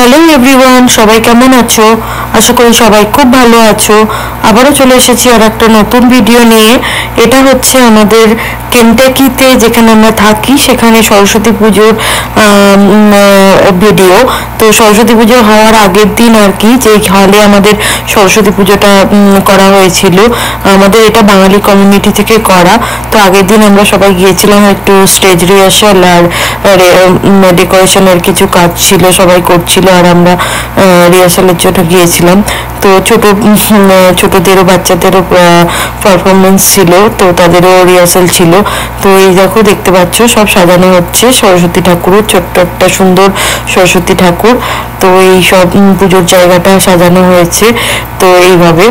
Hello everyone, সবাই কেমন আছো? আশা করি সবাই খুব ভালো আছো। আবারও চলে এসেছি আর একটা নতুন ভিডিও নিয়ে। এটা হচ্ছে আমাদের কেন্টাকিতে যেখানে আমরা থাকি, সেখানে সরস্বতী পুজোর ভিডিও। তো সরস্বতী পুজো হওয়ার আগের দিন আর কি, যে হলে আমাদের সরস্বতী পুজোটা করা হয়েছিল, আমাদের এটা বাঙালি কমিউনিটি থেকে করা। তো আগের দিন আমরা সবাই গিয়েছিলাম, একটু স্টেজ রিহার্সাল আর ডেকোরেশনের কিছু কাজ ছিল, সবাই করছিল আর আমরা রিহার্সালের জন্য গিয়েছিলাম। তো ছোটদেরও বাচ্চাদেরও পারফরমেন্স ছিল, তো তাদেরও রিহার্সাল ছিল। তো এই দেখো, দেখতে পাচ্ছ সব সাজানো হচ্ছে সরস্বতী ঠাকুরের, ছোট্ট একটা সুন্দর সরস্বতী ঠাকুর। তো এই সব পুজোর জায়গাটা সাজানো হয়েছে তো এইভাবে।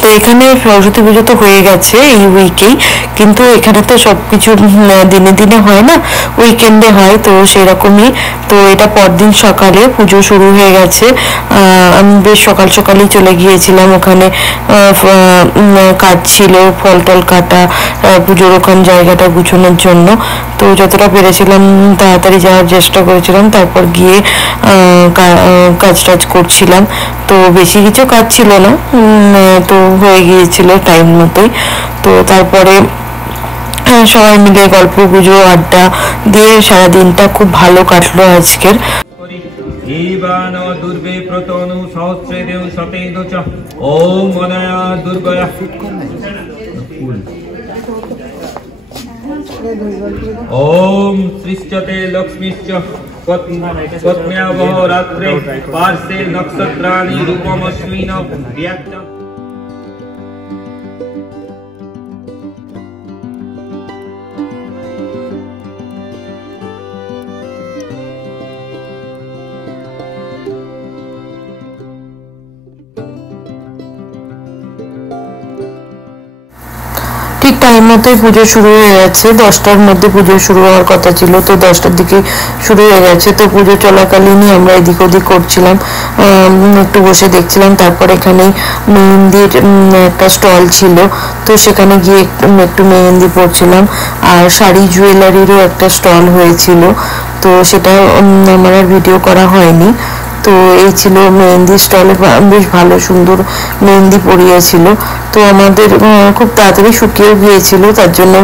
তো এখানে সরস্বতী পুজো তো হয়ে গেছে এই উইকেই, কিন্তু এখানে তো সব কিছু দিনে দিনে হয় না, উইকেন্ডে হয়, তো সেরকমই। তো এটা পরদিন সকালে পুজো শুরু হয়ে গেছে। আমি বেশ সকাল সকালেই চলে গিয়েছিলাম ওখানে, কাজ ছিল, ফল টল কাটা, পুজোর ওখান জায়গাটা গুছানোর জন্য। তো যতটা পেরেছিলাম তাড়াতাড়ি যাওয়ার চেষ্টা করেছিলাম, তারপর গিয়ে কাজ টাজ করছিলাম। তো বেশি কিছু কাজ ছিল না, তো হয়ে গিয়েছিল টাইম মতোই। তো তারপরে সবাই মিলে গল্প গুজো আড্ডা দিয়ে সারাদিনটা খুব ভালো কাটলো আজকের। ओम सृष्टते लक्ष्मीश्च पत्न्यावह रात्रे पार्श्वे नक्षत्राणि रूपमस्मिन् व्याक्तम्। ঠিক টাইম মতোই পুজো শুরু হয়ে গেছে, 10টার মধ্যে পুজো শুরু হওয়ার কথা ছিল, তো 10টার দিকে শুরু হয়ে গেছে। তো পুজো চলাকালীনই আমরা এদিক ওদিক করছিলাম, একটু বসে দেখছিলাম। তারপর এখানে মেহেন্দির একটা স্টল ছিল, তো সেখানে গিয়ে একটু মেহেন্দি পরছিলাম। আর শাড়ি জুয়েলারিরও একটা স্টল হয়েছিল, তো সেটা আমার আর ভিডিও করা হয়নি। তো এই ছিল মেহেন্দি স্টলে, বেশ ভালো সুন্দর মেহেন্দি পরিয়েছিল। তো আমাদের খুব তাড়াতাড়ি শুকিয়েও গিয়েছিল, তার জন্য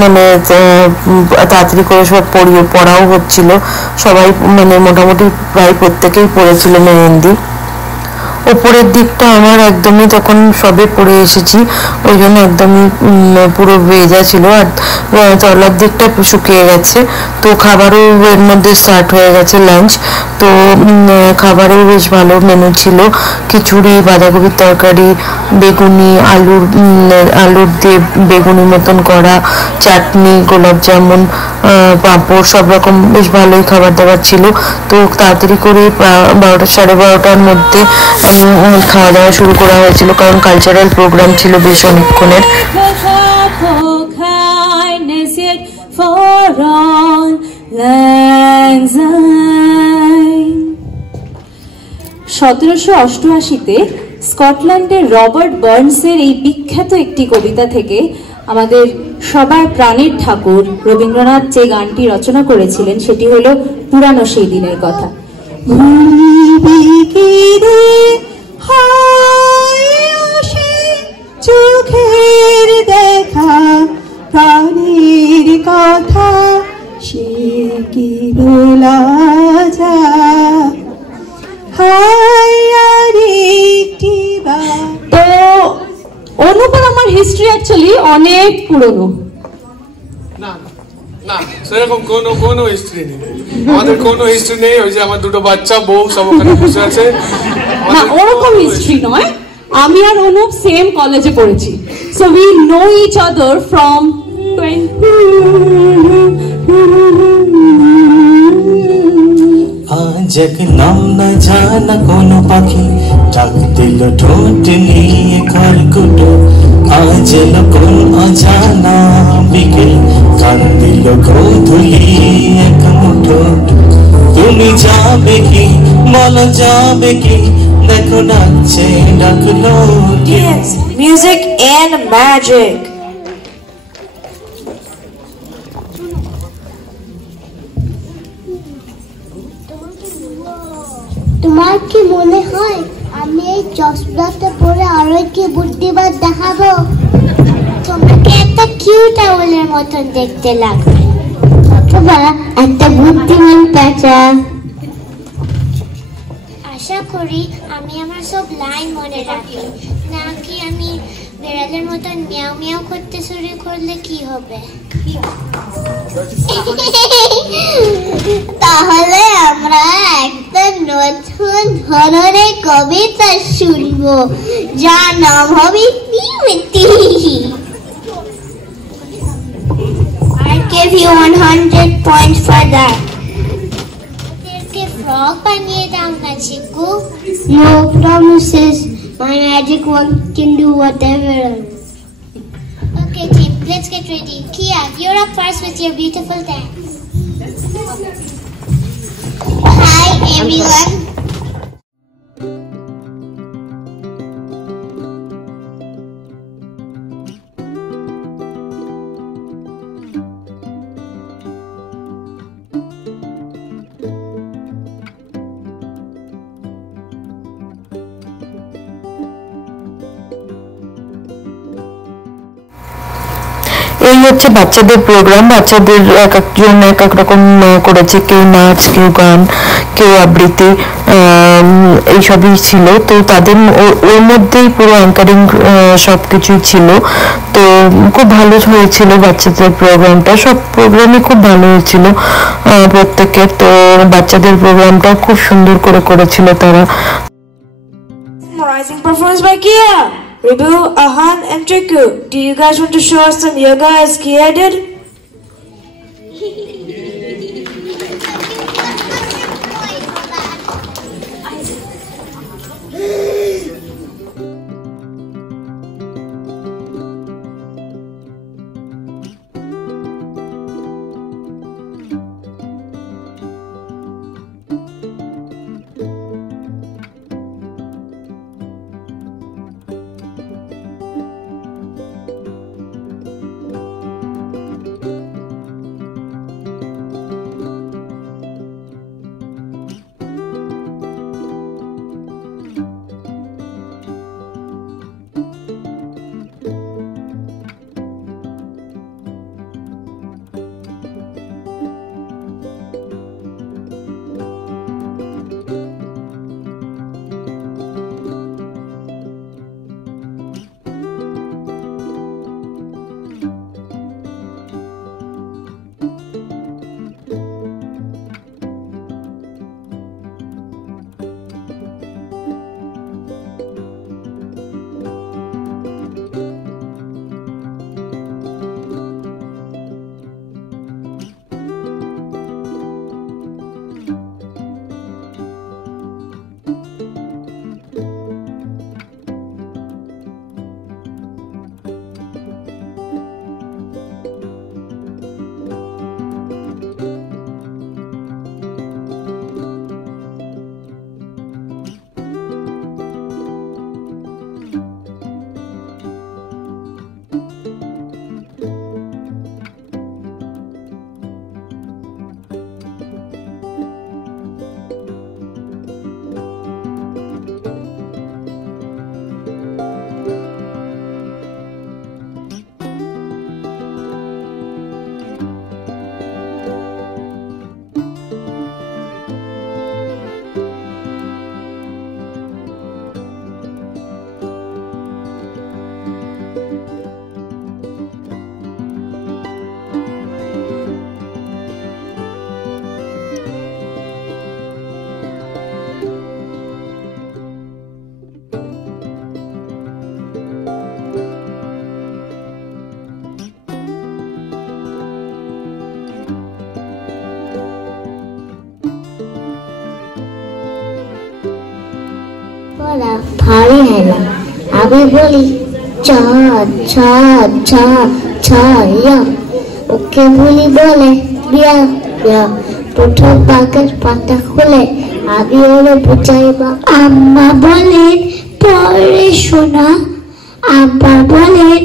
মানে তাড়াতাড়ি করে সব পরাও হচ্ছিল। সবাই মানে মোটামুটি প্রায় প্রত্যেকেই পরেছিল মেহেন্দি। ওপরের দিকটা আমার একদমই তখন সবে পরে এসেছি, ওই জন্য একদমই পুরো ভেজা ছিল, আর তলার দিকটা শুকিয়ে গেছে। তো খাবারও এর মধ্যে স্টার্ট হয়ে গেছে, লাঞ্চ। তো খাবারেও বেশ ভালো মেনু ছিল, খিচুড়ি, বাঁধাকপির তরকারি, বেগুনি, আলুর দিয়ে বেগুনি মতন করা, চাটনি, গোলাপ জামুন, পাঁপড়, সব রকম বেশ ভালোই খাবার দাবার ছিল। তো তাড়াতাড়ি করে 12টা 12:30টার মধ্যে খাওয়া দাওয়া শুরু করা হয়েছিল, কারণ কালচারাল প্রোগ্রাম ছিল বেশ অনেকক্ষণের। 1788-তে স্কটল্যান্ডের রবার্ট বার্নসের এই বিখ্যাত একটি কবিতা থেকে আমাদের সবার প্রাণের ঠাকুর রবীন্দ্রনাথ যে গানটি রচনা করেছিলেন, সেটি হলো পুরানো সেই দিনের কথা। চোখের দেখা প্রাণের কথা সে কি বলা যায়। তো অনুপর আমার হিস্ট্রি অ্যাকচুয়ালি অনেক পুরনো। না না, সেরকম কোনো হিস্ট্রি নেই, আমাদের কোনো হিস্ট্রি নেই। ওই যে আমার দুটো বাচ্চা, বউ সব ওখানে বসে আছে। না, ওরকম হিস্ট্রি নয়, আমি আর অনুপ সেম কলেজে পড়েছি, so we know each other from আজ এক নাম না জানা কোনো পাখি ডাক দিল ঠোঁট নিয়ে খড়কুটো। আজ এলো কোন অজানা বিকেল, গান দিল গোধূলি এক মুঠো। তুমি যাবে কি বলো, যাবে কি দেখো ডাকছে ডাকলো। Yes, music and magic. তোমার কি মনে হয় আমি এই চশমাটা পরে আরো কি বুদ্ধিমান দেখাবো? তোমাকে একটা কিউট আউলের মতন দেখতে লাগবে, অথবা একটা বুদ্ধিমান প্যাঁচা। আশা করি আমি আমার সব লাইন মনে রাখি, নাকি আমি বিড়ালের মতন মিয়াও মিয়াও করতে শুরু করলে কি হবে? তাহলে আমরা একটা নতুন ধরনের কবিতা শুনবো, যার নাম হবে মিমিতি। I give you 100 points for that. ওদেরকে ফ্রগ বানিয়ে দাও না চিকু। No promises. My magic wand can do whatever. Okay, team, let's get ready. Kia, you're up first with your beautiful dance. Hi, everyone. এই হচ্ছে বাচ্চাদের প্রোগ্রাম। বাচ্চাদের এক একজন এক এক রকম করেছে, কেউ নাচ, কেউ গান, কেউ আবৃত্তি, এইসবই ছিল। তো তাদের ওর মধ্যেই পুরো অ্যাঙ্কারিং সব কিছুই ছিল। তো খুব ভালো হয়েছিল বাচ্চাদের প্রোগ্রামটা। সব প্রোগ্রামই খুব ভালো হয়েছিল প্রত্যেকের। তো বাচ্চাদের প্রোগ্রামটা খুব সুন্দর করে করেছিল তারা। Rising performance by Kia, Ribu, Ahan, and Triku. Do you guys want to show us some yoga as Kia did? বলা ভারী হয় না। আমি বলি চা চা চা চা ইয়া, ওকে বলি বলে বিয়া বিয়া। প্রথম পাকের পাতা খুলে আমি ওরে বুঝাই মা। আম্মা বলেন পরে শোনা, আব্বা বলেন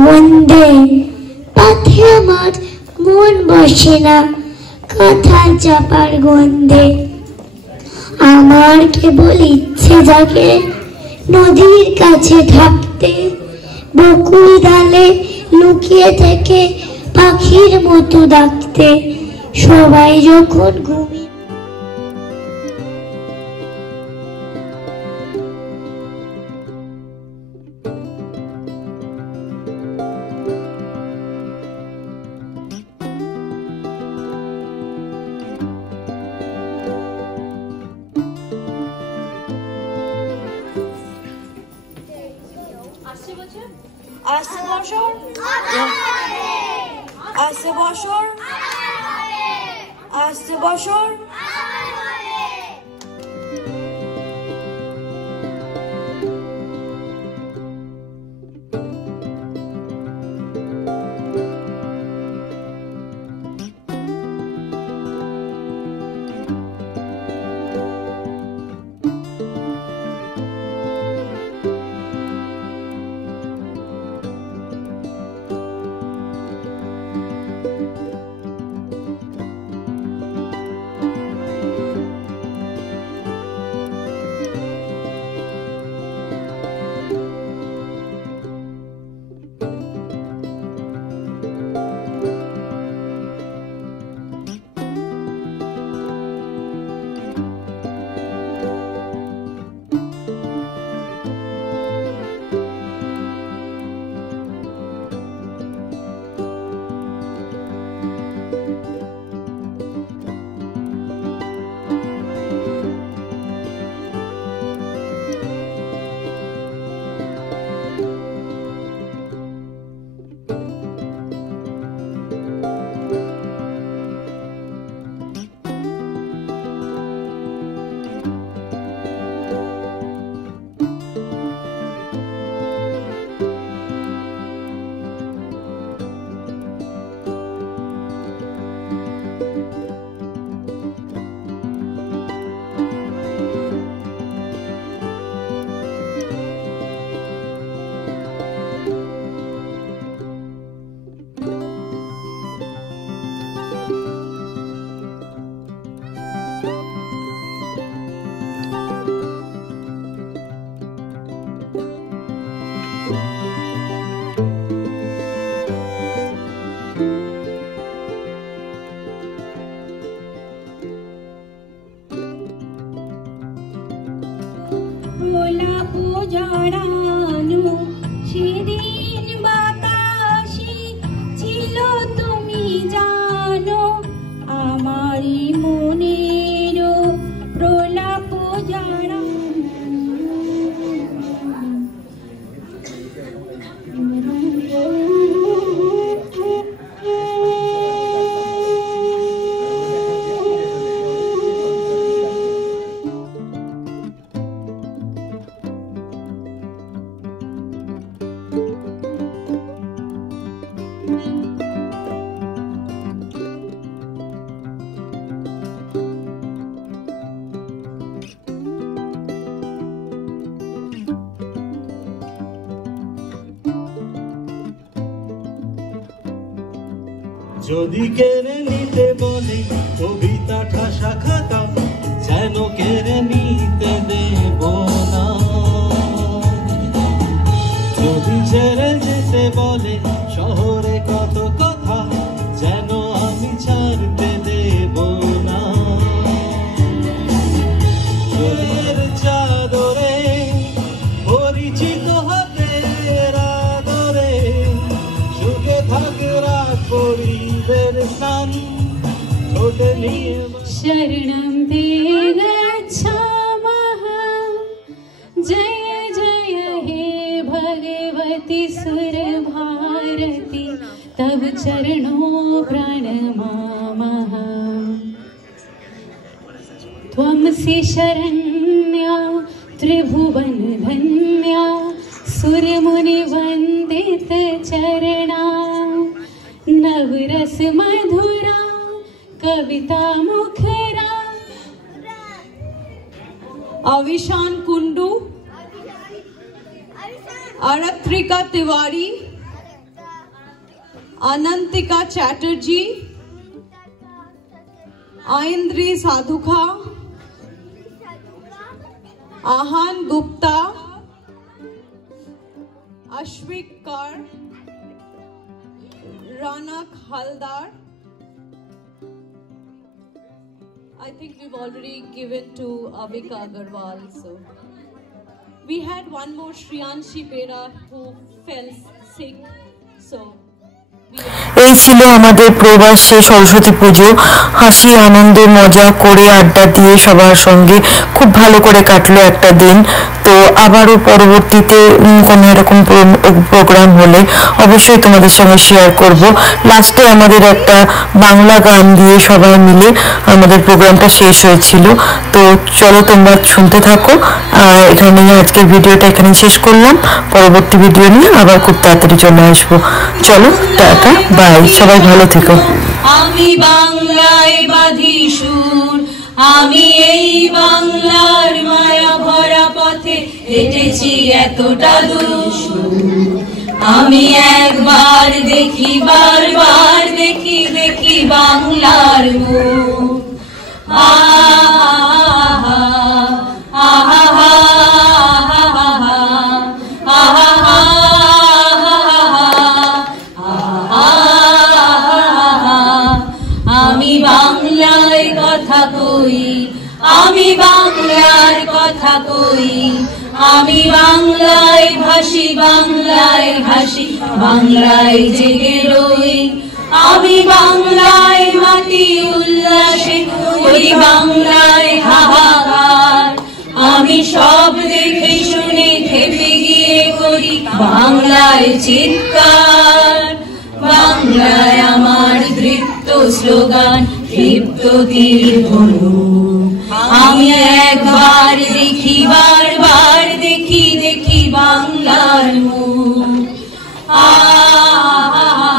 মন দে। পাথে আমার মন বসে না, কথা চাপার গন্ধে। আমার আর কেবল ইচ্ছে জাগে নদীর কাছে থাকতে, বকুল ডালে লুকিয়ে থেকে পাখির মতো ডাকতে, সবাই যখন ঘুমিয়ে আসছে বছর আসছে বছর আসছে বছর জানানো সেদিন বাতাসে ছিল তুমি জানো আমারই মনের প্রলাপ জানানো যদি কেড়ে নিতে বলে কবিতা ঠাসা খাতা যেন কেড়ে নিতে দেব না, যদি ছেড়ে যেতে বলে শহরে কত কথা যেন আমি ছাড়তে দেব না, চোখের চাদরে পরিচিত হাতের আদরে সুখে থাকে রাত পরিবের স্নান ছোটে নিয়ে शरणं ते गच्छामः जय जय हे भगवती सुरभारती तव चरणों प्रणमामः त्वमसि शरण्या त्रिभुवन धन्या सुरमुनिवन्दित चरणा नवरस मधुरा कविता मुखरा अविशान कुंडू, अरत्रिका तिवारी, अनंतिका चैटर्जी, आइंद्री साधुखा, আহান গুপ্তা, অশ্বিক কর, রানাক Haldar. I think we've already given to Avika Agarwal. So we had one more Shriyanshi Pera who fell sick. So এই ছিল আমাদের প্রবাসে সরস্বতী পুজো। হাসি আনন্দ মজা করে আড্ডা দিয়ে সবার সঙ্গে খুব ভালো করে কাটলো একটা দিন। তো আবারও পরবর্তীতে কোনো এরকম প্রোগ্রাম হলে অবশ্যই তোমাদের সঙ্গে শেয়ার করব। লাস্টে আমাদের একটা বাংলা গান দিয়ে সবাই মিলে আমাদের প্রোগ্রামটা শেষ হয়েছিল। তো চলো তোমরা শুনতে থাকো। এখানে আজকের ভিডিওটা এখানে শেষ করলাম। পরবর্তী ভিডিও নিয়ে আবার খুব তাড়াতাড়ি চলে আসবো। চলো টাটা, বাই, সবাই ভালো থেকো। আমি বাংলায় বাঁধি সুর, আমি এই বাংলার মায়া ভরা পথে হেঁটেছি এতটা দূর। আমি একবার দেখি, বারবার দেখি, দেখি বাংলার মুখ। আহা আহা আহা আমি বাংলায় কথা কই, আমি বাংলার কথা কই, আমি বাংলায় ভাসি, বাংলায় ভাসি, বাংলায় জেগে রই। আমি বাংলায় মাটি উল্লাসে করি, বাংলায় হাহাকার। আমি সব দেখে শুনে খেপে গিয়ে করি বাংলায় চিৎকার। বাংলায় আমার দৃপ্ত স্লোগান, ক্ষিপ্ত তীর ধনুক। আমি একবার দেখি, বারবার দেখি, দেখি বাংলার মুখ। আহা আহা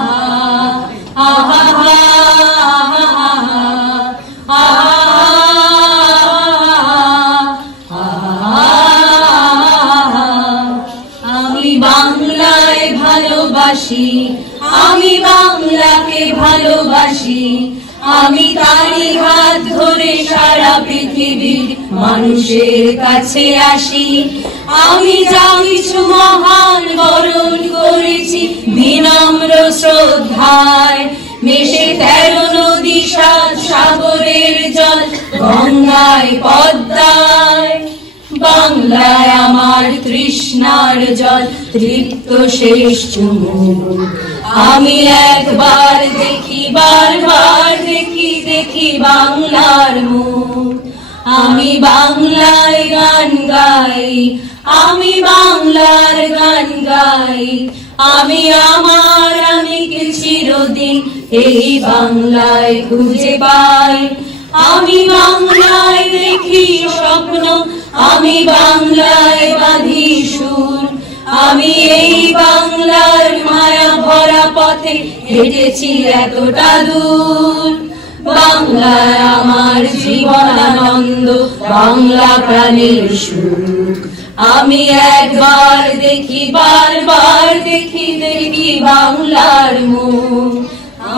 আমি বাংলায় ভালোবাসি, আমি বাংলাকে ভালোবাসি। আমি তারই হাত ধরে সারা পৃথিবীর মানুষের কাছে আসি। আমি যা কিছু মহান বরণ করেছি বিনম্র শ্রদ্ধায়। মেশে 13 নদী, 7 সাগরের জল, গঙ্গায় পদ্মায়। বাংলায় আমার তৃষ্ণার জল, তৃপ্ত শেষ চুমুক। আমি একবার দেখি, বারবার দেখি, দেখি বাংলার মুখ। আমি বাংলায় গান গাই, আমি বাংলার গান গাই। আমি আমার আমিকে চিরদিন এই বাংলায় খুঁজে পাই। আমি বাংলায় দেখি স্বপ্ন, আমি বাংলায় বাঁধি সুর। আমি এই বাংলার মায়া ভরা পথে হেঁটেছি এতটা দূর। বাংলায় আমার জীবনানন্দ, বাংলা প্রাণের সুখ। আমি একবার দেখি, বারবার দেখি, দেখি বাংলার মুখ।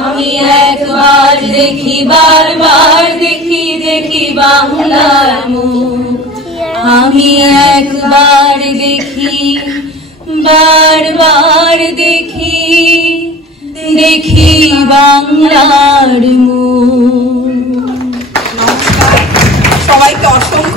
আমি একবার দেখি, বারবার দেখি, দেখি বাংলার মুখ। আমি একবার দেখি, বারবার দেখি, দেখি বাংলার মুখ। নমস্কার সবাইকে, অসংখ্য